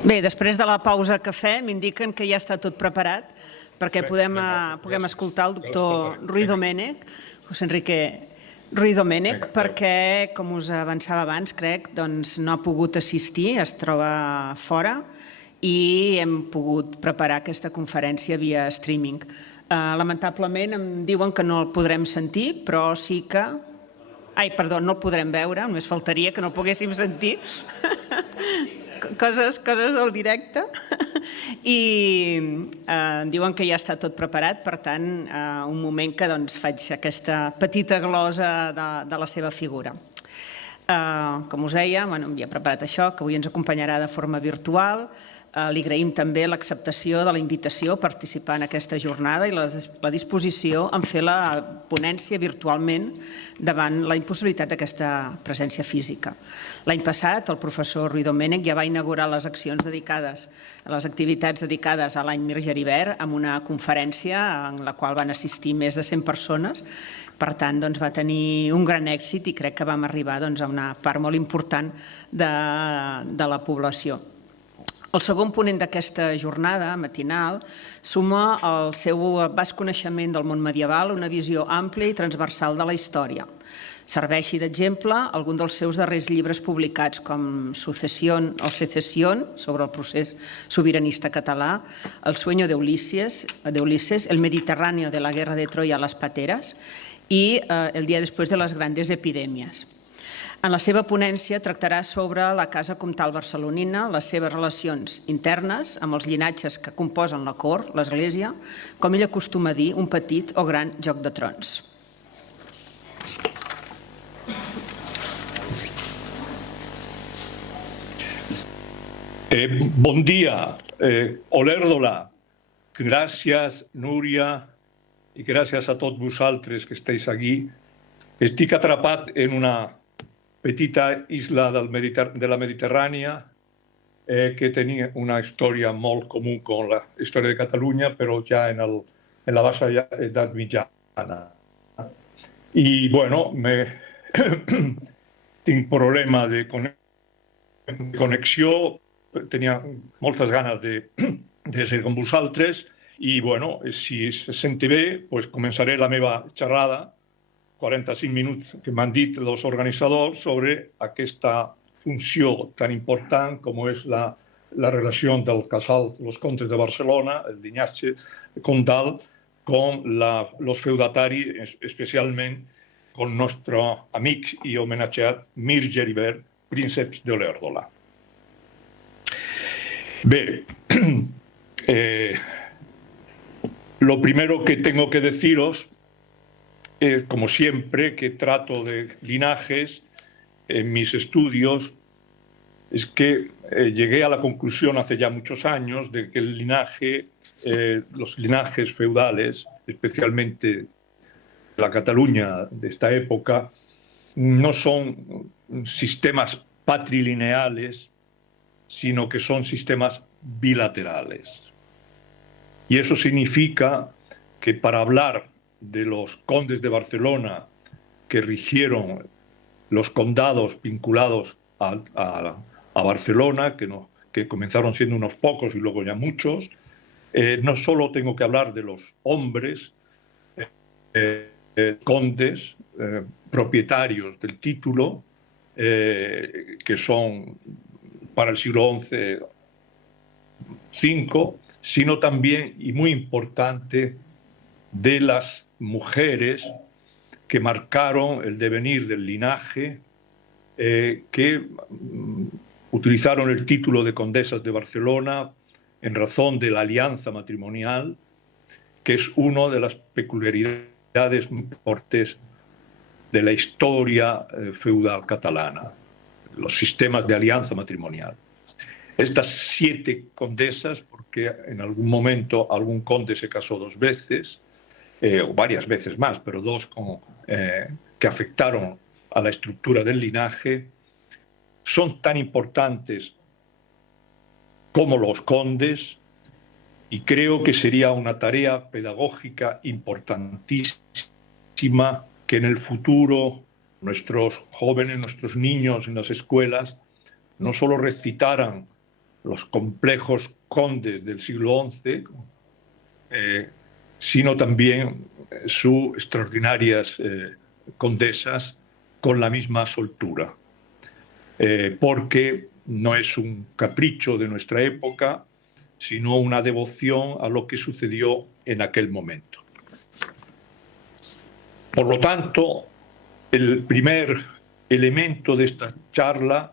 Bé, després de la pausa cafè m'indiquen que ja està tot preparat perquè puguem escoltar el doctor Ruiz Domènech, José Enrique Ruiz Domènech, perquè, com us avançava abans, crec, doncs no ha pogut assistir, es troba fora i hem pogut preparar aquesta conferència via streaming. Lamentablement em diuen que no el podrem sentir, però sí que... Ai, perdó, no el podrem veure, només faltaria que no el poguéssim sentir. Coses del directe. I diuen que ja està tot preparat, per tant, un moment que faig aquesta petita glosa de la seva figura. Com us deia, havia preparat això, que avui ens acompanyarà de forma virtual. Li agraïm també l'acceptació de la invitació a participar en aquesta jornada i la disposició en fer la ponència virtualment davant la impossibilitat d'aquesta presència física. L'any passat el professor Ruiz Domènech ja va inaugurar les accions dedicades a les activitats dedicades a l'any Mir Geribert amb una conferència en la qual van assistir més de 100 persones. Per tant, va tenir un gran èxit i crec que vam arribar a una part molt important de la població. El segon ponent d'aquesta jornada matinal suma el seu vast coneixement del món medieval, una visió àmplia i transversal de la història. Serveixi d'exemple algun dels seus darrers llibres publicats com Sucesión o Secesión, sobre el procés sobiranista català, El sueño de Ulises, El Mediterráneo de la guerra de Troya a las pateras i El día después de las grandes epidemias. En la seva ponència tractarà sobre la casa comtal barcelonina, les seves relacions internes amb els llinatges que composen la cort, l'església, com ell acostuma a dir, un petit o gran joc de trons. Bon dia, Olèrdola. Gràcies, Núria, i gràcies a tots vosaltres que esteu aquí. Estic atrapat en una petita isla de la Mediterrània que tenia una història molt comú amb la història de Catalunya, però ja en la baixa edat mitjana. I, bueno, tinc problema de connexió, tenia moltes ganes de ser com vosaltres i, bueno, si se senti bé, començaré la meva xerrada 45 minuts que m'han dit els organitzadors sobre aquesta funció tan important com és la relació del casal dels comtes de Barcelona, el llinatge comtal, com els feudataris, especialment com el nostre amic i homenatjat Mir Geribert, prínceps d'Olèrdola. Bé, lo primero que tengo que deciros, como siempre que trato de linajes en mis estudios, es que llegué a la conclusión hace ya muchos años de que los linajes feudales, especialmente la Cataluña de esta época, no son sistemas patrilineales, sino que son sistemas bilaterales. Y eso significa que para hablar de los condes de Barcelona que rigieron los condados vinculados a Barcelona, que comenzaron siendo unos pocos y luego ya muchos, no solo tengo que hablar de los hombres, condes, propietarios del título, que son para el siglo XI, V, sino también, y muy importante, de las mujeres que marcaron el devenir del linaje, que utilizaron el título de condesas de Barcelona en razón de la alianza matrimonial, que es una de las peculiaridades importantes de la historia feudal catalana, los sistemas de alianza matrimonial. Estas 7 condesas, porque en algún momento algún conde se casó 2 veces, o varias veces más, pero 2 que afectaron a la estructura del linaje, son tan importantes como los condes y creo que sería una tarea pedagógica importantísima que en el futuro nuestros jóvenes, nuestros niños en las escuelas no solo recitaran los complejos condes del siglo XI, sino también sus extraordinarias condesas con la misma soltura, porque no es un capricho de nuestra época, sino una devoción a lo que sucedió en aquel momento. Por lo tanto, el primer elemento de esta charla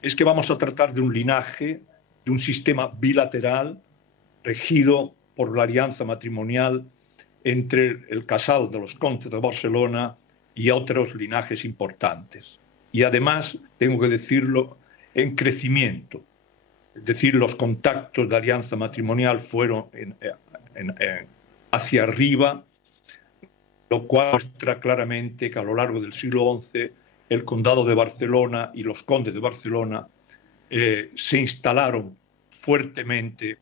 es que vamos a tratar de un linaje, de un sistema bilateral regido por la alianza matrimonial entre el casal de los condes de Barcelona y otros linajes importantes. Y además, tengo que decirlo, en crecimiento. Es decir, los contactos de alianza matrimonial fueron hacia arriba, lo cual muestra claramente que a lo largo del siglo XI el condado de Barcelona y los condes de Barcelona se instalaron fuertemente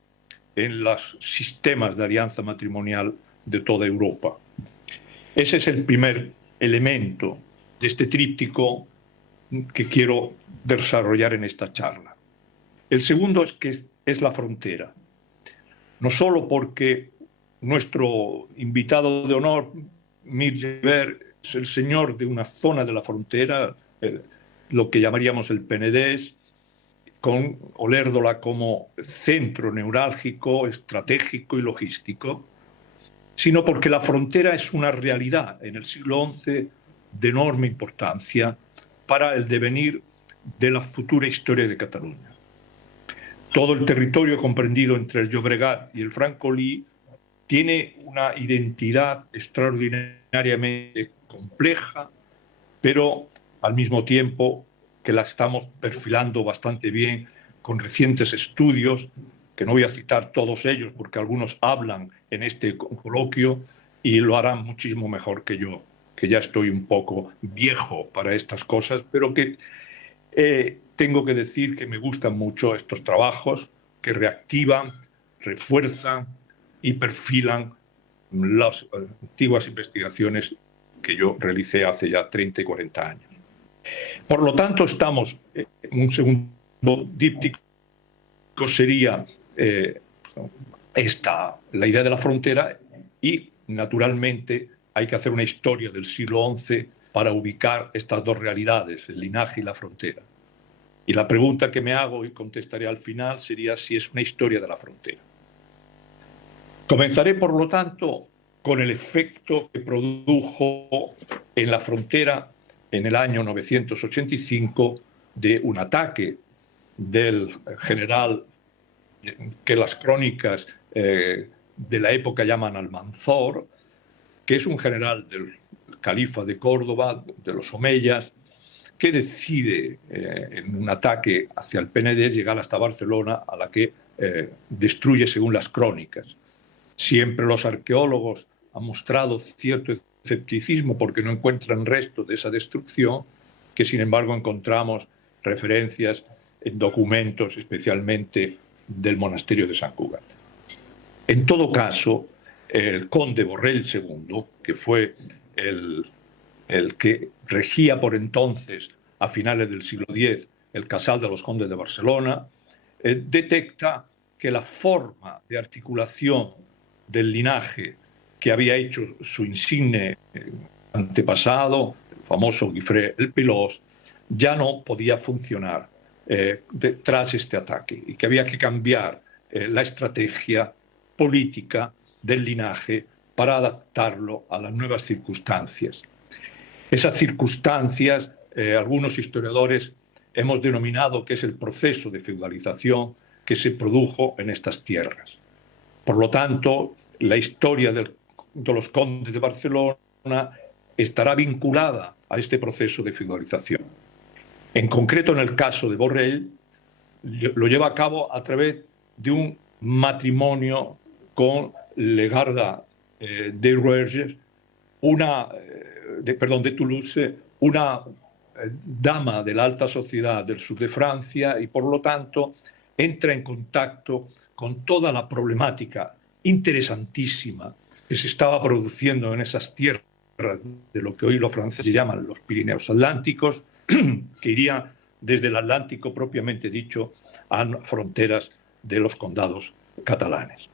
en los sistemas de alianza matrimonial de toda Europa. Ese es el primer elemento de este tríptico que quiero desarrollar en esta charla. El segundo es que es la frontera. No solo porque nuestro invitado de honor, Mir Gever, es el señor de una zona de la frontera, lo que llamaríamos el Penedès, con Olérdola como centro neurálgico, estratégico y logístico, sino porque la frontera es una realidad en el siglo XI de enorme importancia para el devenir de la futura historia de Cataluña. Todo el territorio comprendido entre el Llobregat y el Francolí tiene una identidad extraordinariamente compleja, pero al mismo tiempo que la estamos perfilando bastante bien con recientes estudios, que no voy a citar todos ellos porque algunos hablan en este coloquio y lo harán muchísimo mejor que yo, que ya estoy un poco viejo para estas cosas, pero que tengo que decir que me gustan mucho estos trabajos que reactivan, refuerzan y perfilan las antiguas investigaciones que yo realicé hace ya 30 y 40 años. Por lo tanto, estamos en un segundo díptico, sería la idea de la frontera y, naturalmente, hay que hacer una historia del siglo XI para ubicar estas dos realidades, el linaje y la frontera. Y la pregunta que me hago y contestaré al final sería si es una historia de la frontera. Comenzaré, por lo tanto, con el efecto que produjo en la frontera en el año 985 de un ataque del general que las crónicas de la época llaman Almanzor, que es un general del califa de Córdoba, de los omeyas, que decide en un ataque hacia el Penedès llegar hasta Barcelona, a la que destruye según las crónicas. Siempre los arqueólogos han mostrado cierto escepticismo porque no encuentran restos de esa destrucción, que sin embargo encontramos referencias en documentos, especialmente del monasterio de Sant Cugat. En todo caso, el conde Borrell II, que fue el que regía por entonces, a finales del siglo X, el casal de los condes de Barcelona, detecta que la forma de articulación del linaje que había hecho su insigne antepasado, el famoso Guifré el Pilós, ya no podía funcionar tras este ataque y que había que cambiar la estrategia política del linaje para adaptarlo a las nuevas circunstancias. Esas circunstancias, algunos historiadores hemos denominado que es el proceso de feudalización que se produjo en estas tierras. Por lo tanto, la historia de los condes de Barcelona estará vinculada a este proceso de feudalización. En concreto, en el caso de Borrell, lo lleva a cabo a través de un matrimonio con Legarda de Rouergue, de Toulouse, una dama de la alta sociedad del sur de Francia, y por lo tanto entra en contacto con toda la problemática interesantísima que se estaba produciendo en esas tierras de lo que hoy los franceses llaman los Pirineos Atlánticos, que iría desde el Atlántico propiamente dicho a fronteras de los condados catalanes.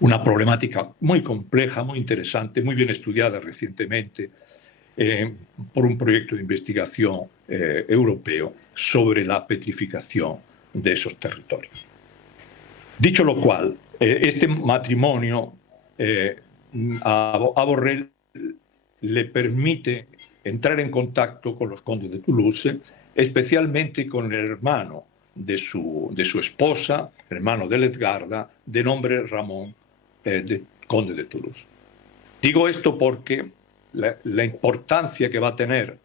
Una problemática muy compleja, muy interesante, muy bien estudiada recientemente por un proyecto de investigación europeo sobre la petrificación de esos territorios. Dicho lo cual, este matrimonio a Borrell le permite entrar en contacto con los condes de Toulouse, especialmente con el hermano de su esposa, hermano de Letgarda, de nombre Ramón, conde de Toulouse. Digo esto porque la importancia que va a tener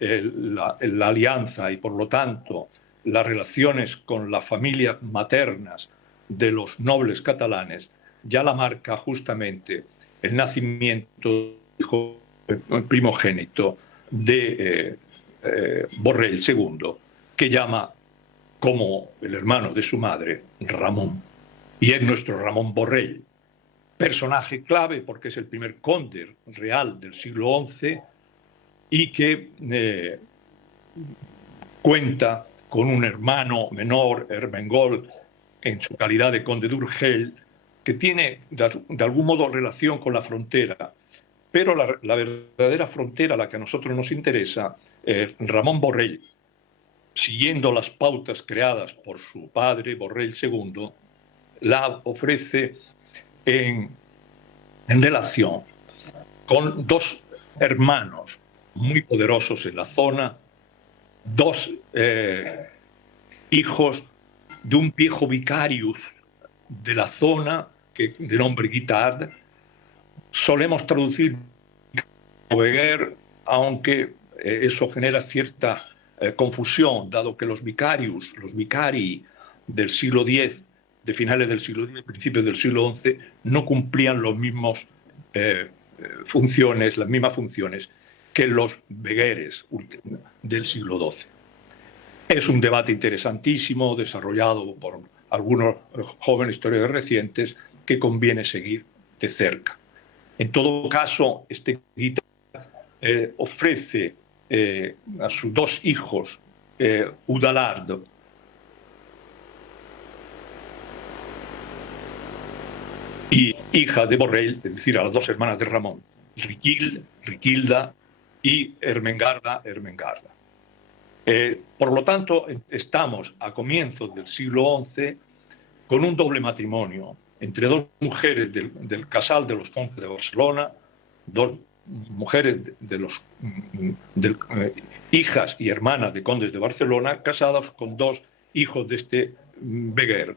la alianza y, por lo tanto, las relaciones con las familias maternas de los nobles catalanes ya la marca justamente el nacimiento del hijo primogénito de Borrell II, que llama como el hermano de su madre Ramón, y es nuestro Ramón Borrell, personaje clave porque es el primer conde real del siglo XI y que cuenta con un hermano menor, Ermengol, en su calidad de conde de Urgell, que tiene de algún modo relación con la frontera, pero la verdadera frontera, la que a nosotros nos interesa, Ramón Borrell, siguiendo las pautas creadas por su padre, Borrell II, la ofrece en relación con dos hermanos muy poderosos en la zona, dos hijos de un viejo vicarius de la zona, de nombre Guitard. Solemos traducir como Beguer, aunque eso genera cierta confusión, dado que los vicari del siglo X, de finales del siglo X, principios del siglo XI, no cumplían las mismas funciones que los begueres del siglo XII. Es un debate interesantísimo, desarrollado por algunos jóvenes historiadores recientes, que conviene seguir de cerca. En todo caso, este Guitard ofrece a sus dos hijos, Udalard y hija de Borrell, es decir, a las dos hermanas de Ramón, Riquilda y Ermengarda. Por lo tanto, estamos a comienzos del siglo XI con un doble matrimonio entre dos mujeres del casal de los condes de Barcelona, dos mujeres hijas y hermanas de condes de Barcelona, casadas con dos hijos de este Beguer.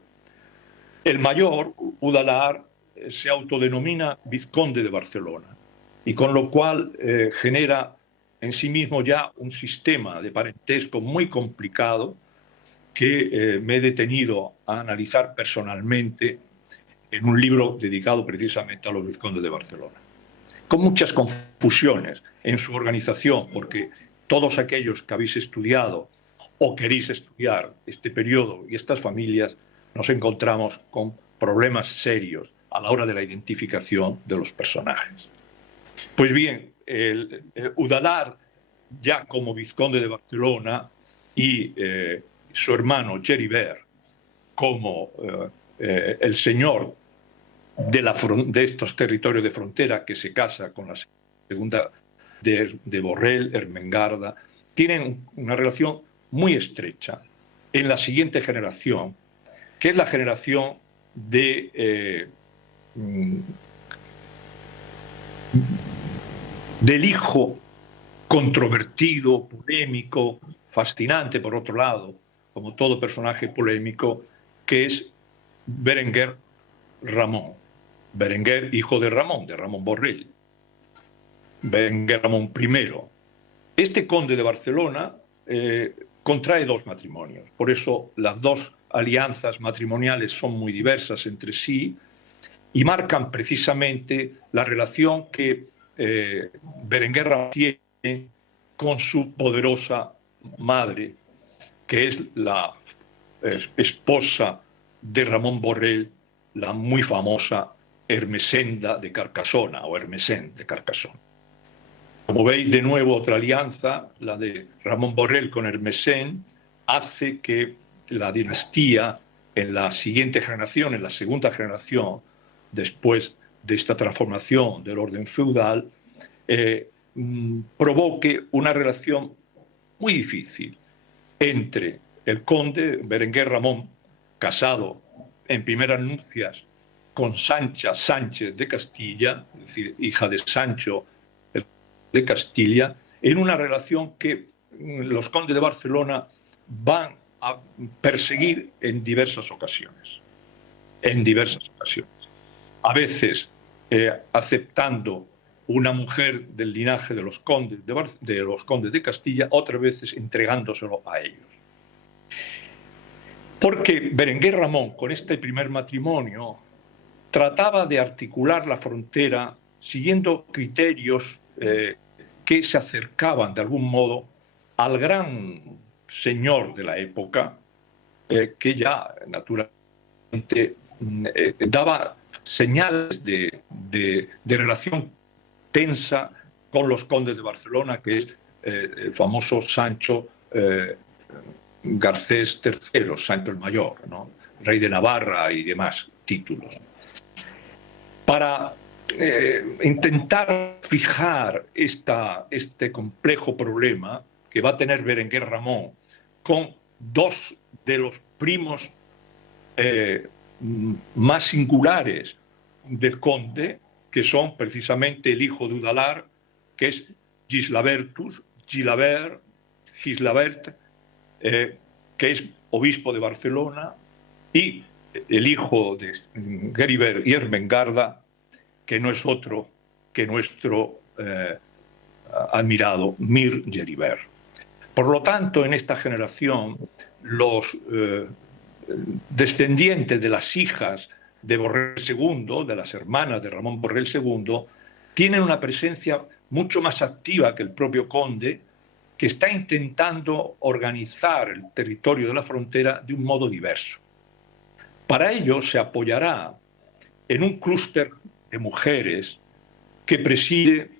El mayor, Udalard, se autodenomina vizconde de Barcelona, y con lo cual genera en sí mismo ya un sistema de parentesco muy complicado que me he detenido a analizar personalmente en un libro dedicado precisamente a los vizcondes de Barcelona, con muchas confusiones en su organización, porque todos aquellos que habéis estudiado o queréis estudiar este periodo y estas familias, nos encontramos con problemas serios a la hora de la identificación de los personajes. Pues bien, Udalard, ya como vizconde de Barcelona, y su hermano Geribert como el señor de estos territorios de frontera, que se casa con la segunda de Borrell, Ermengarda, tienen una relación muy estrecha en la siguiente generación, que es la generación del hijo controvertido, polémico, fascinante por otro lado, como todo personaje polémico, que es Berenguer Ramón. Berenguer, hijo de Ramón Borrell. Berenguer Ramón I. Este conde de Barcelona contrae dos matrimonios, por eso las dos alianzas matrimoniales son muy diversas entre sí y marcan precisamente la relación que Berenguer Ramón tiene con su poderosa madre, que es la esposa de Ramón Borrell, la muy famosa Ermesenda de Carcassona, o Ermesén de Carcassona. Como veis, de nuevo otra alianza, la de Ramón Borrell con Ermesén, hace que la dinastía en la siguiente generación, en la segunda generación, después de esta transformación del orden feudal, provoque una relación muy difícil entre el conde Berenguer Ramón, casado en primeras nupcias con Sancha Sánchez de Castilla, es decir, hija de Sancho de Castilla, en una relación que los condes de Barcelona van a perseguir en diversas ocasiones. A veces aceptando una mujer del linaje de los condes de Castilla, otras veces entregándoselo a ellos. Porque Berenguer Ramón, con este primer matrimonio, trataba de articular la frontera siguiendo criterios que se acercaban de algún modo al gran señor de la época, que ya naturalmente daba señales de relación tensa con los condes de Barcelona, que es el famoso Sancho Garcés III, Sancho el Mayor, ¿no? Rey de Navarra y demás títulos. Para intentar fijar este complejo problema que va a tener Berenguer Ramón con dos de los primos más singulares del conde, que son precisamente el hijo de Udalar, que es Gilabert, que es obispo de Barcelona, y el hijo de Geribert y Ermengarda, que no es otro que nuestro admirado Mir Geribert. Por lo tanto, en esta generación, los descendientes de las hijas de Borrell II, de las hermanas de Ramón Borrell II, tienen una presencia mucho más activa que el propio conde, que está intentando organizar el territorio de la frontera de un modo diverso. Para ello se apoyará en un clúster de mujeres que preside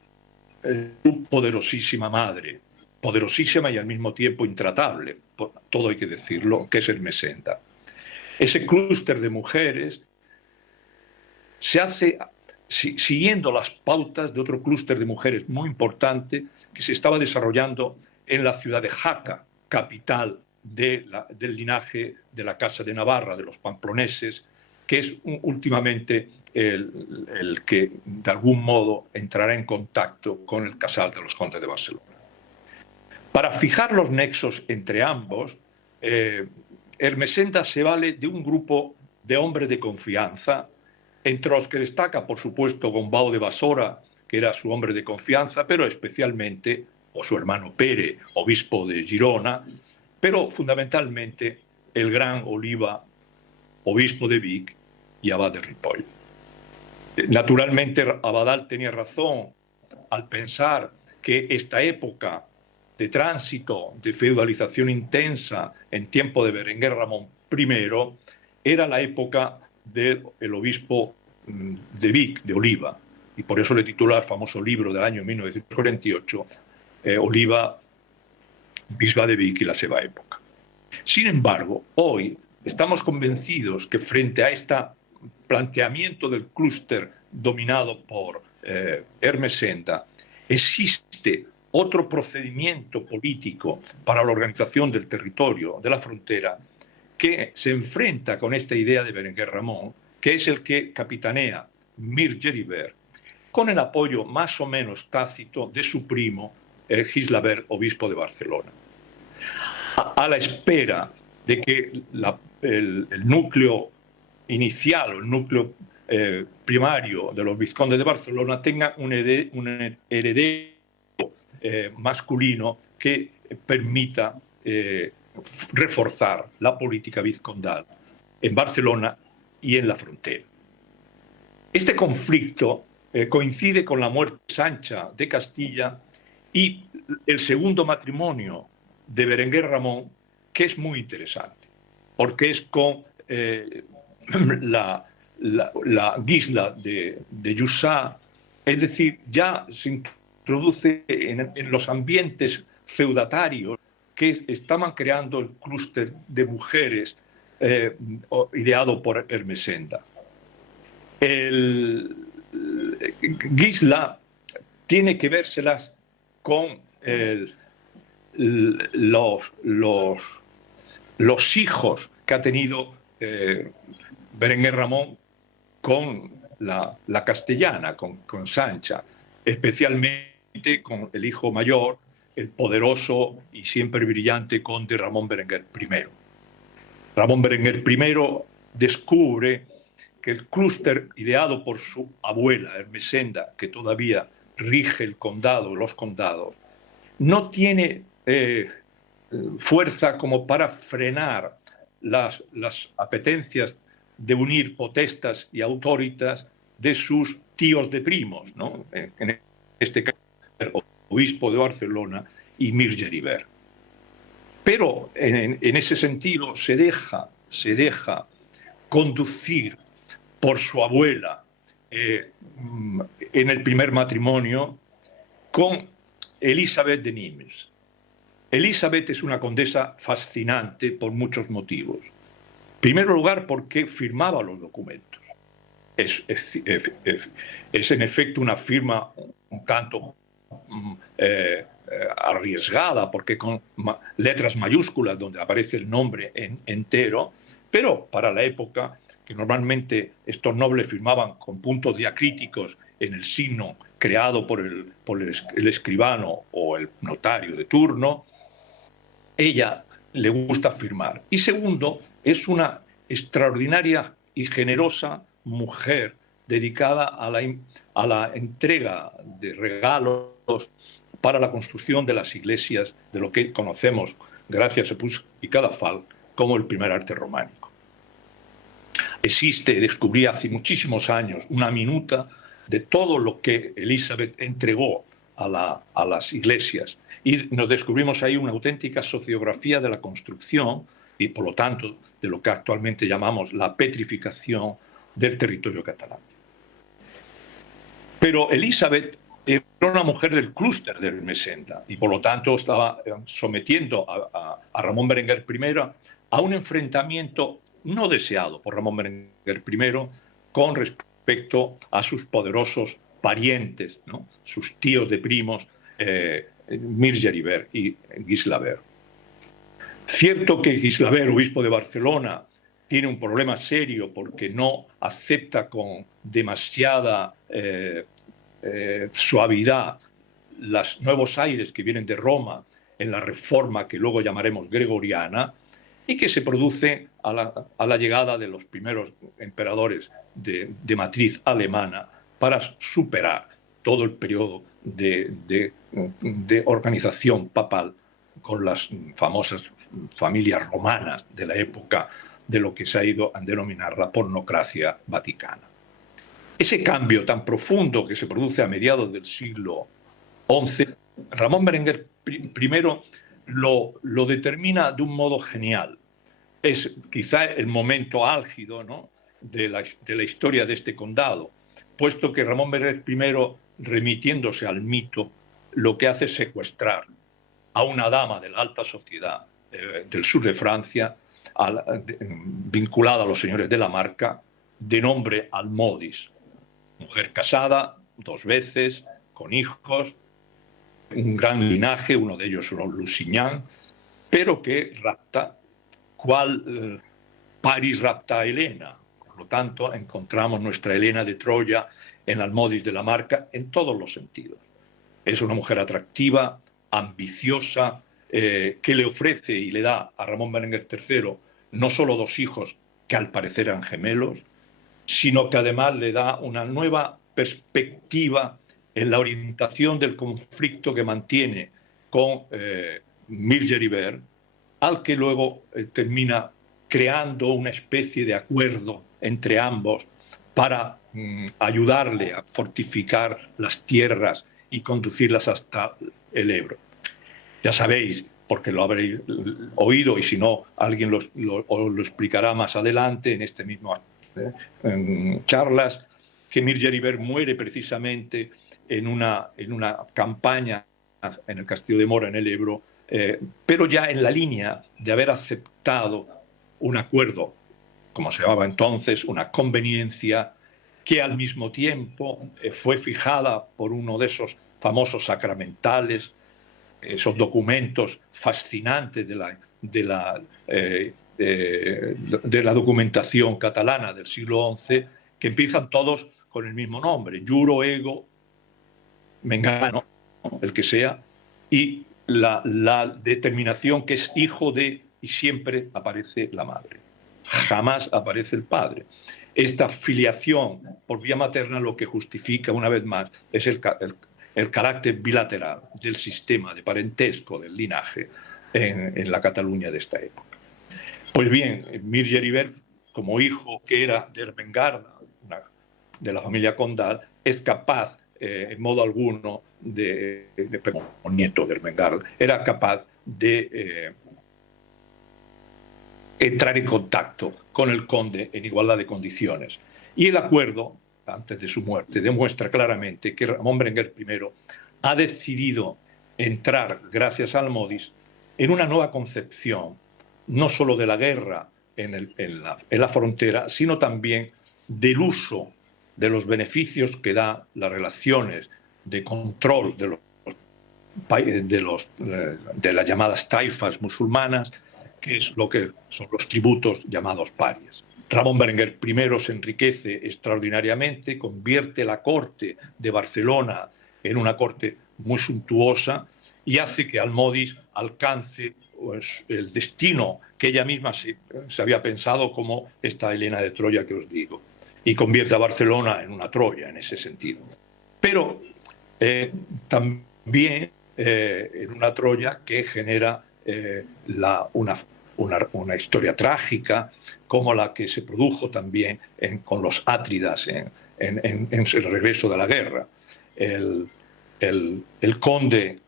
su poderosísima madre, poderosísima y al mismo tiempo intratable, todo hay que decirlo, que es Ermesenda. Ese clúster de mujeres se hace siguiendo las pautas de otro clúster de mujeres muy importante que se estaba desarrollando en la ciudad de Jaca, capital del linaje de la Casa de Navarra, de los pamploneses, que es últimamente el que de algún modo entrará en contacto con el casal de los condes de Barcelona. Para fijar los nexos entre ambos, Ermesenda se vale de un grupo de hombres de confianza, entre los que destaca, por supuesto, Gombau de Basora, que era su hombre de confianza, pero especialmente, o su hermano Pere, obispo de Girona, pero fundamentalmente el gran Oliva, obispo de Vic y abad de Ripoll. Naturalmente, Abadal tenía razón al pensar que esta época de tránsito, de feudalización intensa en tiempo de Berenguer Ramón I, era la época del obispo de Vic, de Oliva, y por eso le titula el famoso libro del año 1948, Oliva, bisba de Vic y la seva época. Sin embargo, hoy estamos convencidos que frente a este planteamiento del clúster dominado por Ermesenda, existe otro procedimiento político para la organización del territorio, de la frontera, que se enfrenta con esta idea de Berenguer Ramón, que es el que capitanea Mir Geribert, con el apoyo más o menos tácito de su primo Gilabert, obispo de Barcelona. A la espera de que el núcleo inicial, o el núcleo primario de los vizcondes de Barcelona tenga un heredero masculino que permita reforzar la política vizcondal en Barcelona y en la frontera. Este conflicto coincide con la muerte de Sancha de Castilla y el segundo matrimonio de Berenguer Ramón, que es muy interesante, porque es con la Gisla de Jussá, es decir, ya se introduce en los ambientes feudatarios que estaban creando el clúster de mujeres ideado por Ermesenda. Gisla tiene que vérselas con los hijos que ha tenido Berenguer Ramón con la castellana, con Sancha, especialmente con el hijo mayor, el poderoso y siempre brillante conde Ramón Berenguer I. Ramón Berenguer I descubre que el clúster ideado por su abuela, Ermesenda, que todavía rige el condado, los condados, no tiene fuerza como para frenar las apetencias de unir potestas y autoritas de sus tíos de primos, ¿no? En este caso, el obispo de Barcelona y Mir Geribert. Pero en ese sentido se deja conducir por su abuela en el primer matrimonio con Elizabeth de Nimes. Elizabeth es una condesa fascinante por muchos motivos. En primer lugar, porque firmaba los documentos. Es en efecto una firma un tanto arriesgada, porque con letras mayúsculas donde aparece el nombre entero, pero para la época, que normalmente estos nobles firmaban con puntos diacríticos en el signo creado por el escribano o el notario de turno, ella le gusta firmar. Y segundo, es una extraordinaria y generosa mujer dedicada a la entrega de regalos para la construcción de las iglesias de lo que conocemos, gracias a Puig y Cadafalch, como el primer arte románico. Descubrí hace muchísimos años una minuta de todo lo que Elizabeth entregó a las iglesias, y nos descubrimos ahí una auténtica sociografía de la construcción y, por lo tanto, de lo que actualmente llamamos la petrificación del territorio catalán. Pero Elizabeth era una mujer del clúster de Ermesenda y, por lo tanto, estaba sometiendo a Ramón Berenguer I a un enfrentamiento no deseado por Ramón Berenguer I con respecto a sus poderosos parientes, ¿no? Sus tíos de primos, Mir Geribert y Gislaber. Cierto que Gislaber, obispo de Barcelona, tiene un problema serio porque no acepta con demasiada suavidad los nuevos aires que vienen de Roma en la reforma que luego llamaremos gregoriana, y que se produce a la llegada de los primeros emperadores de matriz alemana para superar todo el periodo de organización papal con las famosas familias romanas de la época, de lo que se ha ido a denominar la pornocracia vaticana. Ese cambio tan profundo que se produce a mediados del siglo XI, Ramón Berenguer I lo determina de un modo genial. Es quizá el momento álgido, ¿no?, de la historia de este condado, puesto que Ramón Berenguer I, remitiéndose al mito, lo que hace es secuestrar a una dama de la alta sociedad del sur de Francia, vinculada a los señores de la Marca, de nombre Almodis, mujer casada 2 veces, con hijos, un gran linaje, uno de ellos los Lusignan, pero que rapta, cual París rapta a Helena. Por lo tanto, encontramos nuestra Helena de Troya en Almodis de la Marca en todos los sentidos. Es una mujer atractiva, ambiciosa, que le ofrece y le da a Ramón Berenguer III no solo 2 hijos que al parecer eran gemelos, sino que además le da una nueva perspectiva en la orientación del conflicto que mantiene con Mir Geribert, al que luego termina creando una especie de acuerdo entre ambos para ayudarle a fortificar las tierras y conducirlas hasta el Ebro. Ya sabéis, porque lo habréis oído, y si no, alguien lo explicará más adelante en este mismo charlas, que Mir Geribert muere precisamente en una campaña en el castillo de Mora, en el Ebro, pero ya en la línea de haber aceptado un acuerdo, como se llamaba entonces, una conveniencia, que al mismo tiempo fue fijada por uno de esos famosos sacramentales, esos documentos fascinantes de la documentación catalana del siglo XI, que empiezan todos con el mismo nombre: Juro ego Mengano, el que sea, y la determinación que es hijo de, y siempre aparece la madre, jamás aparece el padre. Esta filiación por vía materna lo que justifica, una vez más, es el carácter bilateral del sistema de parentesco, del linaje, en la Cataluña de esta época. Pues bien, Mir Geribert, como hijo que era de Ermengarda, de la familia Condal, es capaz, en modo alguno, nieto de Ermengarda, era capaz de entrar en contacto con el conde en igualdad de condiciones. Y el acuerdo, antes de su muerte, demuestra claramente que Ramón Berenguer I ha decidido entrar, gracias a Almodis, en una nueva concepción, no solo de la guerra en la frontera, sino también del uso de los beneficios que da las relaciones de control de las llamadas taifas musulmanas, que es lo que son los tributos llamados parias. Ramón Berenguer I se enriquece extraordinariamente, convierte la corte de Barcelona en una corte muy suntuosa y hace que Almodis alcance, pues, el destino que ella misma se había pensado, como esta Helena de Troya que os digo, y convierte a Barcelona en una Troya en ese sentido. Pero también en una Troya que genera una historia trágica, como la que se produjo también con los Átridas en el regreso de la guerra. El conde,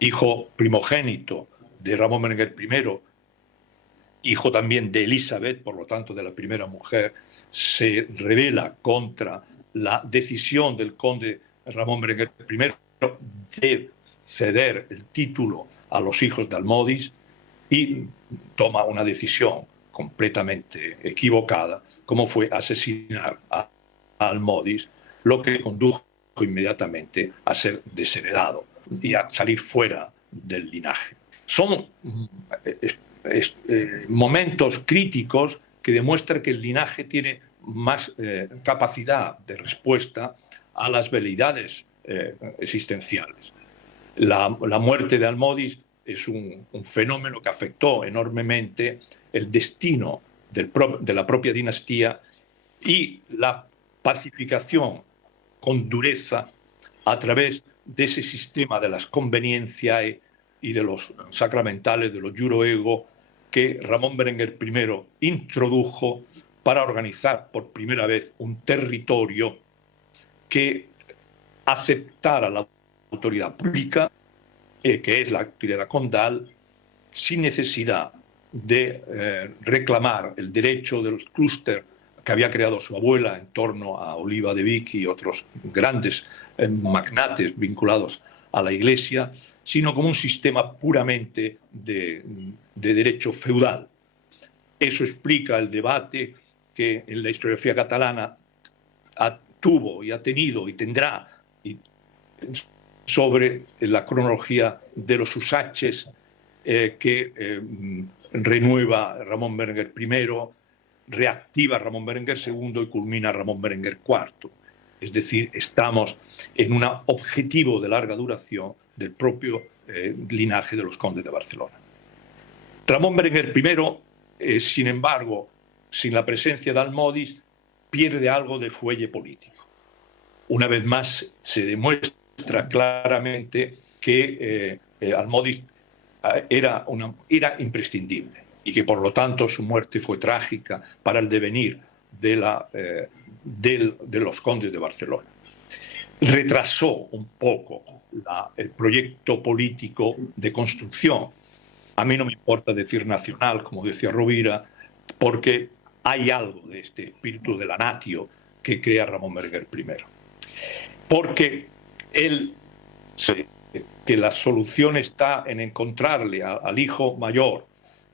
hijo primogénito de Ramón Berenguer I, hijo también de Elizabeth, por lo tanto de la primera mujer, se rebela contra la decisión del conde Ramón Berenguer I de ceder el título a los hijos de Almodis y toma una decisión completamente equivocada, como fue asesinar a Almodis, lo que condujo inmediatamente a ser desheredado y a salir fuera del linaje. Son momentos críticos que demuestran que el linaje tiene más capacidad de respuesta a las veleidades existenciales. La muerte de Almodis es un fenómeno que afectó enormemente el destino de la propia dinastía y la pacificación con dureza a través de ese sistema de las conveniencias y de los sacramentales, de los juro ego, que Ramón Berenguer I introdujo para organizar por primera vez un territorio que aceptara la autoridad pública, que es la autoridad condal, sin necesidad de reclamar el derecho del clúster que había creado su abuela en torno a Oliva de Vic y otros grandes magnates vinculados a la Iglesia, sino como un sistema puramente de derecho feudal. Eso explica el debate que en la historiografía catalana tuvo y ha tenido y tendrá sobre la cronología de los usaches que renueva Ramón Berenguer I, reactiva Ramón Berenguer II y culmina Ramón Berenguer IV. Es decir, estamos en un objetivo de larga duración del propio linaje de los condes de Barcelona. Ramón Berenguer I, sin embargo, sin la presencia de Almodis, pierde algo de fuelle político. Una vez más se demuestra claramente que Almodis era imprescindible y que por lo tanto su muerte fue trágica para el devenir de los condes de Barcelona. Retrasó un poco el proyecto político de construcción. A mí no me importa decir nacional, como decía Rovira, porque hay algo de este espíritu de la natio que crea Ramón Berenguer I. Porque él se que la solución está en encontrarle al hijo mayor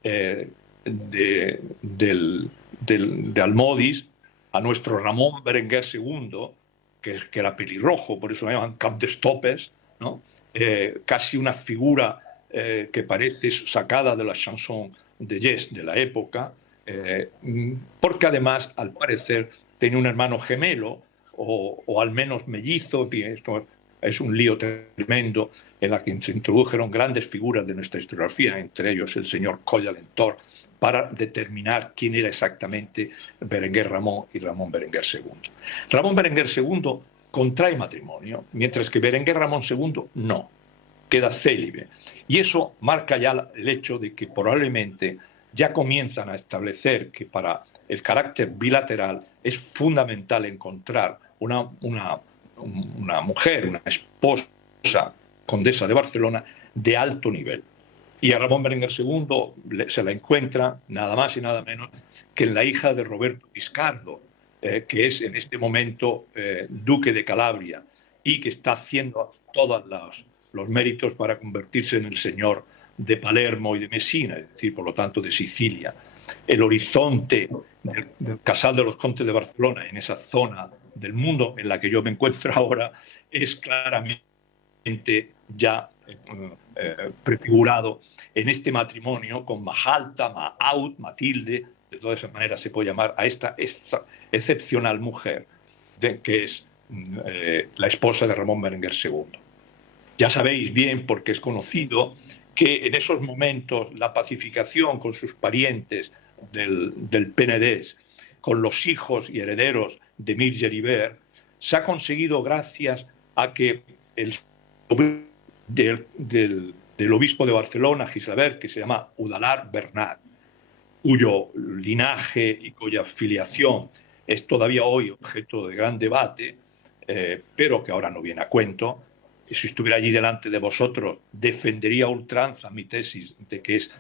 de Almodis, a nuestro Ramón Berenguer II, que era pelirrojo, por eso lo llaman Cap de Stopes, ¿no? Casi una figura que parece sacada de la chanson de Gest de la época, porque además, al parecer, tenía un hermano gemelo, o al menos mellizo. En fin, esto es un lío tremendo en la que se introdujeron grandes figuras de nuestra historiografía, entre ellos el señor Coll Alentor, para determinar quién era exactamente Berenguer Ramón y Ramón Berenguer II. Ramón Berenguer II contrae matrimonio, mientras que Berenguer Ramón II no, queda célibe. Y eso marca ya el hecho de que probablemente ya comienzan a establecer que para el carácter bilateral es fundamental encontrar una mujer, una esposa condesa de Barcelona de alto nivel. Y a Ramón Berenguer II se la encuentra nada más y nada menos que en la hija de Roberto Guiscardo, que es en este momento duque de Calabria y que está haciendo todos los méritos para convertirse en el señor de Palermo y de Messina, es decir, por lo tanto, de Sicilia. El horizonte del Casal de los Contes de Barcelona, en esa zona del mundo en la que yo me encuentro ahora, es claramente ya prefigurado en este matrimonio con Majalta, Mahaut, Matilde, de todas esas maneras se puede llamar a esta excepcional mujer que es la esposa de Ramón Berenguer II. Ya sabéis bien, porque es conocido, que en esos momentos la pacificación con sus parientes del Penedès, con los hijos y herederos de Mir Geribert, se ha conseguido gracias a que el del obispo de Barcelona, Gisabert, que se llama Udalard Bernat, cuyo linaje y cuya filiación es todavía hoy objeto de gran debate, pero que ahora no viene a cuento. Si estuviera allí delante de vosotros, defendería a ultranza mi tesis de que es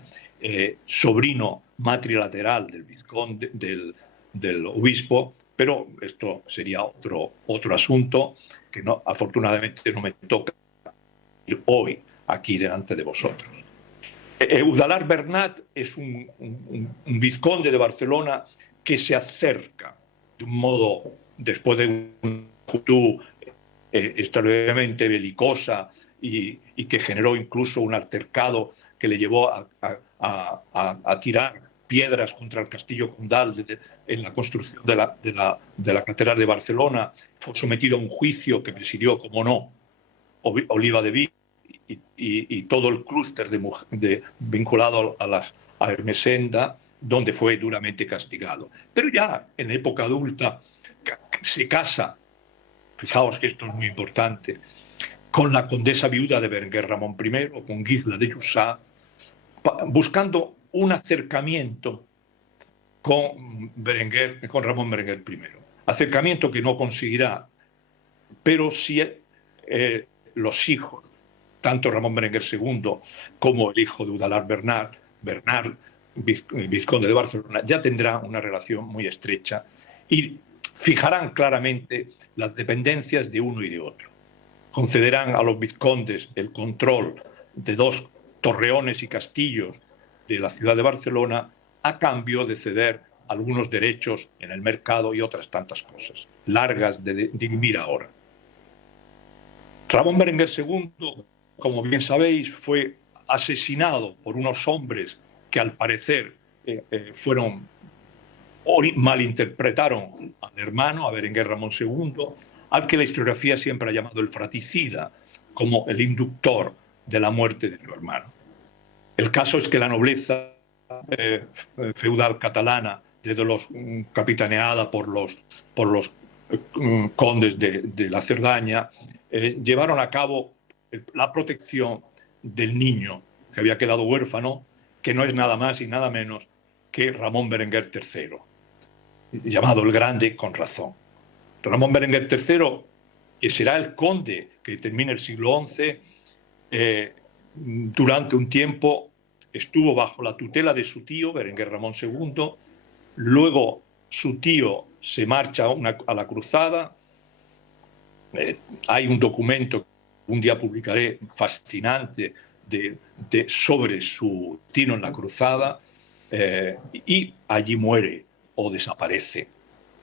sobrino matrilateral del vizconde, del obispo, pero esto sería otro asunto que afortunadamente no me toca hoy aquí delante de vosotros. Udalard Bernat es un vizconde de Barcelona que se acerca de un modo, después de una juventud extraordinariamente belicosa y que generó incluso un altercado que le llevó a tirar piedras contra el castillo condal en la construcción de la Catedral de Barcelona. Fue sometido a un juicio que presidió, como no, Oliva de Vic y todo el clúster vinculado a Ermessenda, donde fue duramente castigado. Pero ya en época adulta se casa, fijaos que esto es muy importante, con la condesa viuda de Berenguer Ramón I, con Gisla de Jussá, buscando un acercamiento con Ramón Berenguer I. Acercamiento que no conseguirá, pero sí los hijos, tanto Ramón Berenguer II como el hijo de Udalard Bernat, vizconde de Barcelona, ya tendrán una relación muy estrecha y fijarán claramente las dependencias de uno y de otro. Concederán a los vizcondes el control de 2 torreones y castillos de la ciudad de Barcelona a cambio de ceder algunos derechos en el mercado y otras tantas cosas, largas de dirimir ahora. Ramón Berenguer II, como bien sabéis, fue asesinado por unos hombres que al parecer malinterpretaron al hermano, a Berenguer Ramón II, al que la historiografía siempre ha llamado el fratricida, como el inductor de la muerte de su hermano. El caso es que la nobleza feudal catalana, desde capitaneada por los condes de la Cerdaña, llevaron a cabo la protección del niño que había quedado huérfano, que no es nada más y nada menos que Ramón Berenguer III, llamado el Grande con razón. Ramón Berenguer III, que será el conde que termina el siglo XI, durante un tiempo estuvo bajo la tutela de su tío, Berenguer Ramón II, luego su tío se marcha a la cruzada. Hay un documento un día publicaré, fascinante sobre su destino en la cruzada, y allí muere o desaparece.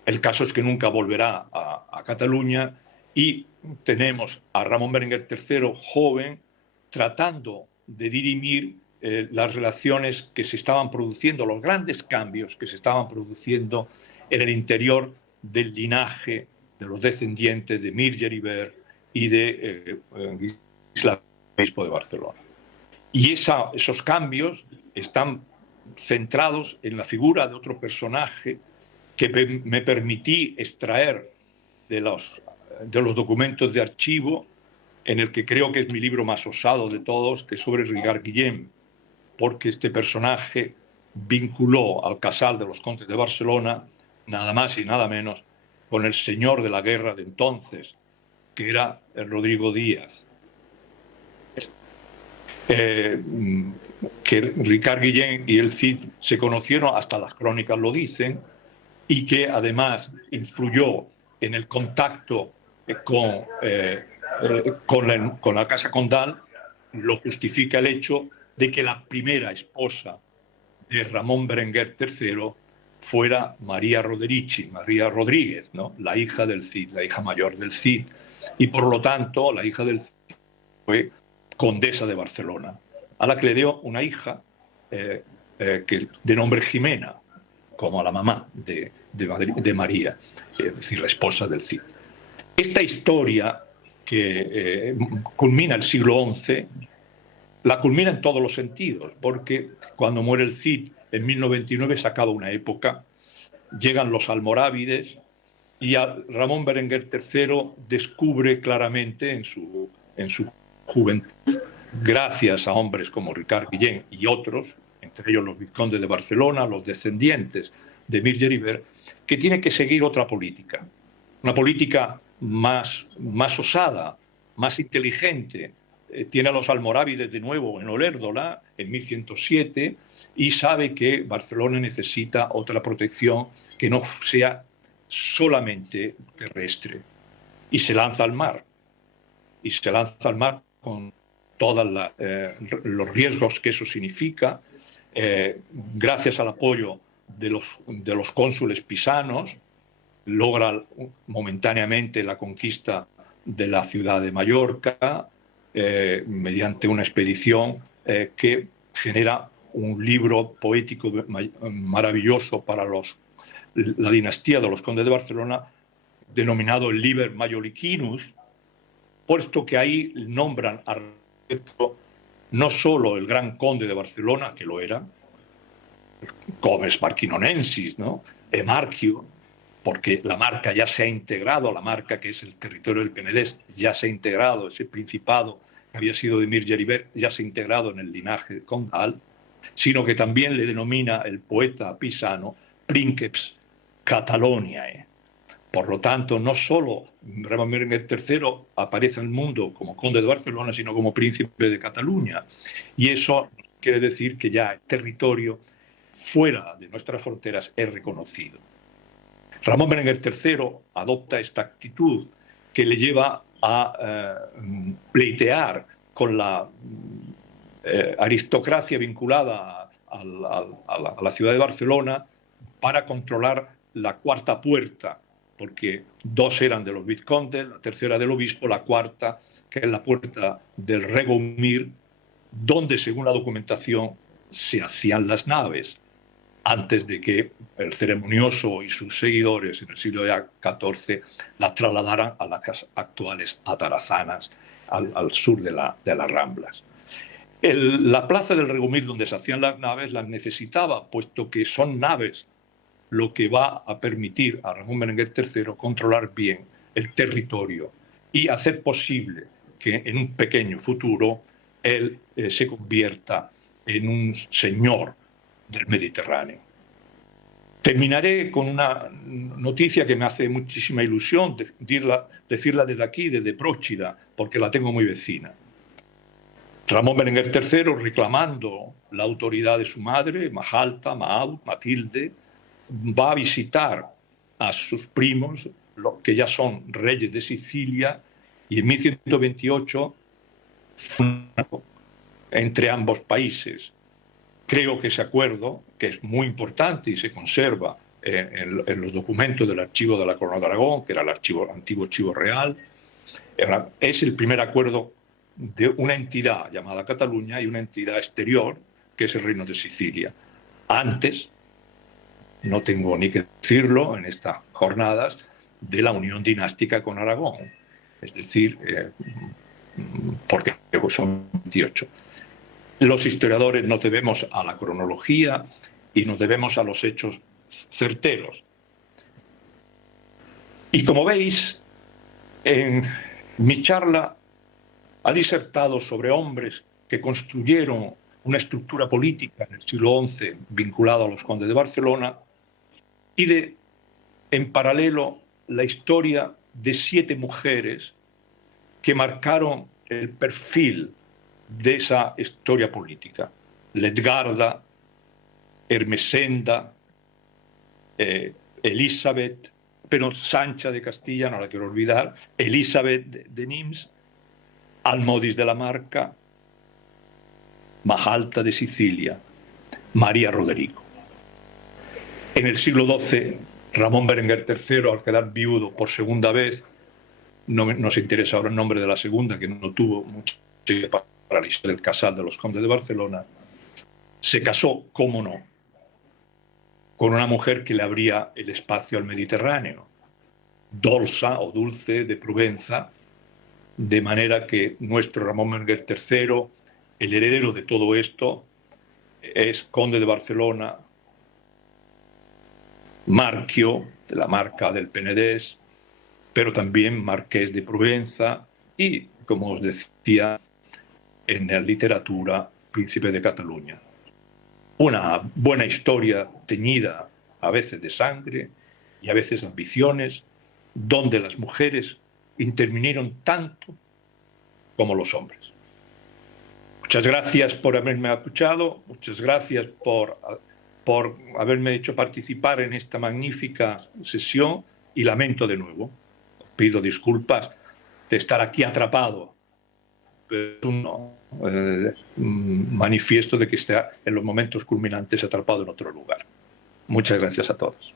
El caso es que nunca volverá a Cataluña, y tenemos a Ramón Berenguer III, joven, tratando de dirimir las relaciones que se estaban produciendo, los grandes cambios que se estaban produciendo en el interior del linaje de los descendientes de Mir Geribert y de Isla, obispo de Barcelona. Y esos cambios están centrados en la figura de otro personaje que me permití extraer de los documentos de archivo, en el que creo que es mi libro más osado de todos, que es sobre Ricard Guillem, porque este personaje vinculó al casal de los condes de Barcelona nada más y nada menos con el señor de la guerra de entonces, que era el Rodrigo Díaz. Que Ricard Guillem y el Cid se conocieron, hasta las crónicas lo dicen, y que además influyó en el contacto con la Casa Condal. Lo justifica el hecho de que la primera esposa de Ramón Berenguer III fuera María Rodríguez, ¿no? La hija del Cid, la hija mayor del Cid, y por lo tanto la hija del Cid fue condesa de Barcelona, a la que le dio una hija de nombre Jimena, como a la mamá de María, es decir, la esposa del Cid. Esta historia, que culmina el siglo XI, la culmina en todos los sentidos, porque cuando muere el Cid en 1099 se acaba una época, llegan los almorávides, y Ramón Berenguer III descubre claramente en su juventud, gracias a hombres como Ricard Guillem y otros, entre ellos los vizcondes de Barcelona, los descendientes de Mir Geribert, que tiene que seguir otra política, una política más osada, más inteligente. Tiene a los almorávides de nuevo en Olérdola, en 1107, y sabe que Barcelona necesita otra protección que no sea solamente terrestre. Y se lanza al mar. Y se lanza al mar con todos los riesgos que eso significa, gracias al apoyo de los cónsules pisanos, logra momentáneamente la conquista de la ciudad de Mallorca, mediante una expedición que genera un libro poético maravilloso para la dinastía de los condes de Barcelona, denominado el Liber Mallorquinus, puesto que ahí nombran a no solo el gran conde de Barcelona, que lo era, Comes Marquinonensis, ¿no? Emarquio, porque la Marca ya se ha integrado, la Marca, que es el territorio del Penedès, ya se ha integrado, ese principado que había sido de Mir Geribert, ya se ha integrado en el linaje condal, sino que también le denomina el poeta pisano Princeps Cataloniae. Por lo tanto, no solo Ramón Berenguer III aparece en el mundo como conde de Barcelona, sino como príncipe de Cataluña. Y eso quiere decir que ya el territorio fuera de nuestras fronteras es reconocido. Ramón Berenguer III adopta esta actitud que le lleva a pleitear con la aristocracia vinculada a la ciudad de Barcelona para controlar la cuarta puerta, porque dos eran de los vizcondes, la tercera del obispo, la cuarta, que es la puerta del Regomir, donde, según la documentación, se hacían las naves, antes de que el ceremonioso y sus seguidores en el siglo XIV las trasladaran a las actuales atarazanas, al sur de las Ramblas. La plaza del Regomir, donde se hacían las naves, las necesitaba, puesto que son naves lo que va a permitir a Ramón Berenguer III controlar bien el territorio y hacer posible que en un pequeño futuro él se convierta en un señor del Mediterráneo. Terminaré con una noticia que me hace muchísima ilusión decirla desde aquí, desde Próchida, porque la tengo muy vecina. Ramón Berenguer III, reclamando la autoridad de su madre, Majalta, Maud, Matilde, va a visitar a sus primos, los que ya son reyes de Sicilia, y en 1128 entre ambos países. Creo que ese acuerdo, que es muy importante y se conserva en los documentos del archivo de la Corona de Aragón, que era el antiguo archivo real, es el primer acuerdo de una entidad llamada Cataluña y una entidad exterior, que es el Reino de Sicilia. Antes, no tengo ni que decirlo en estas jornadas, de la unión dinástica con Aragón, es decir, porque son 28. Los historiadores nos debemos a la cronología y nos debemos a los hechos certeros. Y como veis, en mi charla ha disertado sobre hombres que construyeron una estructura política en el siglo XI vinculada a los condes de Barcelona y en paralelo, la historia de 7 mujeres que marcaron el perfil de esa historia política. Ledgarda, Ermesenda, Elizabeth, pero Sancha de Castilla, no la quiero olvidar, Elizabeth de Nimes, Almodis de la Marca, Majalta de Sicilia, María Roderigo. En el siglo XII, Ramón Berenguer III, al quedar viudo por segunda vez, no se interesa ahora el nombre de la segunda, que no tuvo mucho para la historia del casal de los condes de Barcelona, se casó, cómo no, con una mujer que le abría el espacio al Mediterráneo, Dolsa o Dulce de Provenza, de manera que nuestro Ramón Berenguer III, el heredero de todo esto, es conde de Barcelona, Marquio, de la Marca del Penedés, pero también marqués de Provenza y, como os decía, en la literatura, príncipe de Cataluña. Una buena historia teñida a veces de sangre y a veces de ambiciones, donde las mujeres intervinieron tanto como los hombres. Muchas gracias por haberme escuchado, muchas gracias por haberme hecho participar en esta magnífica sesión y lamento de nuevo. Os pido disculpas de estar aquí atrapado, pero es un manifiesto de que está en los momentos culminantes atrapado en otro lugar. Muchas gracias a todos.